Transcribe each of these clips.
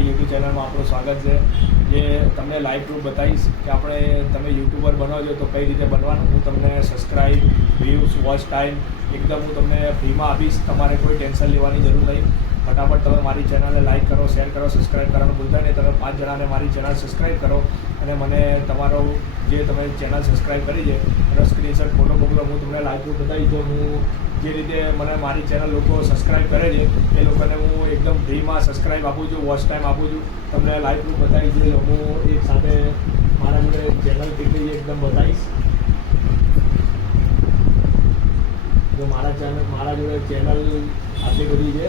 મારી યુટ્યુબ ચેનલમાં આપણું સ્વાગત છે. જે તમને લાઈવ પ્રૂફ બતાવીશ કે તમે યુટ્યુબર બનો છો તો કઈ રીતે બનવાનું. હું તમને સબસ્ક્રાઈબ, વ્યૂઝ, વોચ ટાઈમ એકદમ હું તમને ફ્રીમાં આપીશ. તમારે કોઈ ટેન્શન લેવાની જરૂર નહીં. ફટાફટ તમે મારી ચેનલને લાઈક કરો, શેર કરો, સબસ્ક્રાઈબ કરવાનું ભૂલતા નહીં. તમે 5 જણાને મારી ચેનલ સબસ્ક્રાઈબ કરો અને મને તમારો જે તમે ચેનલ સબસ્ક્રાઈબ કરી છે એનો સ્ક્રીનશોટ ફોટો મોકલો. હું તમને લાઈવ પ્રૂફ બતાવીશ. જો હું જે રીતે મને મારી ચેનલ લોકો સબસ્ક્રાઈબ કરે છે એ લોકોને હું એકદમ ફ્રીમાં સબસ્ક્રાઈબ આપું છું, વોચ ટાઈમ આપું છું. તમને લાઈવ પ્રૂફ બતાવીશ. જો હું એક સાથે મારા જોડે ચેનલ કેટલી છે એકદમ બતાવીશ. જો મારા જોડે ચેનલ આટલી બધી છે.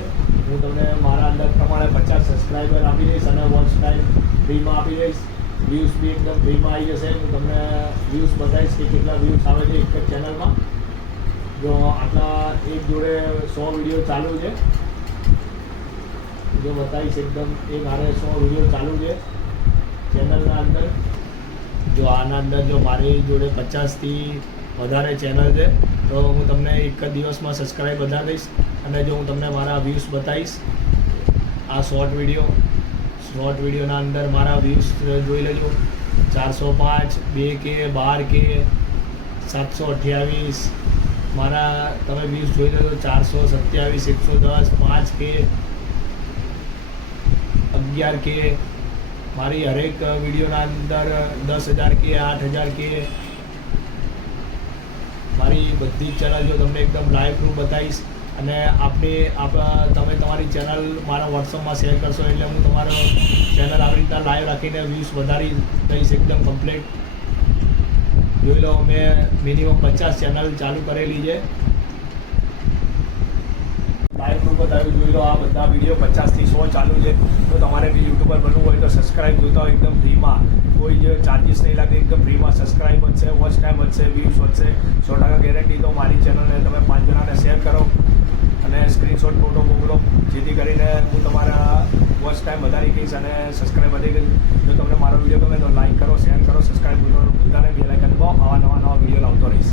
હું તમને મારા અંદર પ્રમાણે 50 સબસ્ક્રાઈબર આપી દઈશ અને વોચ ટાઈમ ફ્રીમાં આપી દઈશ. વ્યૂઝ બી એકદમ ફ્રીમાં આવી જશે. હું તમને વ્યૂઝ બતાવીશ કે કેટલા વ્યૂઝ આવે છે એક જ ચેનલમાં. જો આટલા એક જોડે 100 વિડીયો ચાલુ છે. જો બતાવીશ એકદમ એક હારે 100 વિડીયો ચાલુ છે ચેનલના અંદર. જો આના અંદર જો મારી જોડે 50થી વધારે ચેનલ છે તો હું તમને એક જ દિવસમાં સબસ્ક્રાઈબ વધારી દઈશ. અને જો હું તમને મારા વ્યૂઝ બતાવીશ, આ શોર્ટ વિડીયોના અંદર મારા વ્યૂઝ જોઈ લેજો. 405, 2K, 12K, 728 મારા તમે વ્યૂઝ જોઈ લેજો. 427, 110, 5K, 11K મારી હરેક વિડીયોના અંદર 10,000K, 8,000K મારી બધી જ ચેનલ જો તમને એકદમ લાઈવ પ્રૂફ બતાવીશ. અને તમે તમારી ચેનલ મારા વોટ્સઅપમાં શેર કરશો એટલે હું તમારો ચેનલ આવી રીતના લાઈવ રાખીને વ્યૂઝ વધારી દઈશ એકદમ કમ્પ્લીટ. જોઈ લો મેં મિનિમમ 50 ચેનલ ચાલુ કરેલી છે. લાઈવ પ્રૂફ બતાવ્યું. જોઈ લો આ બધા વિડીયો 50થી 100 ચાલુ છે. તો તમારે બી યુટ્યુબર બનવું હોય તો સબસ્ક્રાઈબ જોતા હોય એકદમ ફ્રીમાં, કોઈ જ ચાર્જિસ નહીં લાગે, એકદમ ફ્રીમાં સબસ્ક્રાઈબ વધશે, વોચ ટાઈમ વધશે, વ્યૂઝ વધશે 100% ગેરંટી. તો મારી ચેનલને તમે 5 જણાને શેર કરો અને સ્ક્રીનશોટ ફોટો મોકલો જેથી કરીને હું તમારા વોચ ટાઈમ વધારી કહીશ અને સબસ્ક્રાઈબ વધી ગઈ. જો તમને મારો વિડીયો ગમે તો લાઈક કરો, શેર કરો, સબસ્ક્રાઈબ કરવાનું ભૂલતા નહીં. બેલ આઇકન દબાવો. આવા નવા વિડીયો લાવતો રહીશ.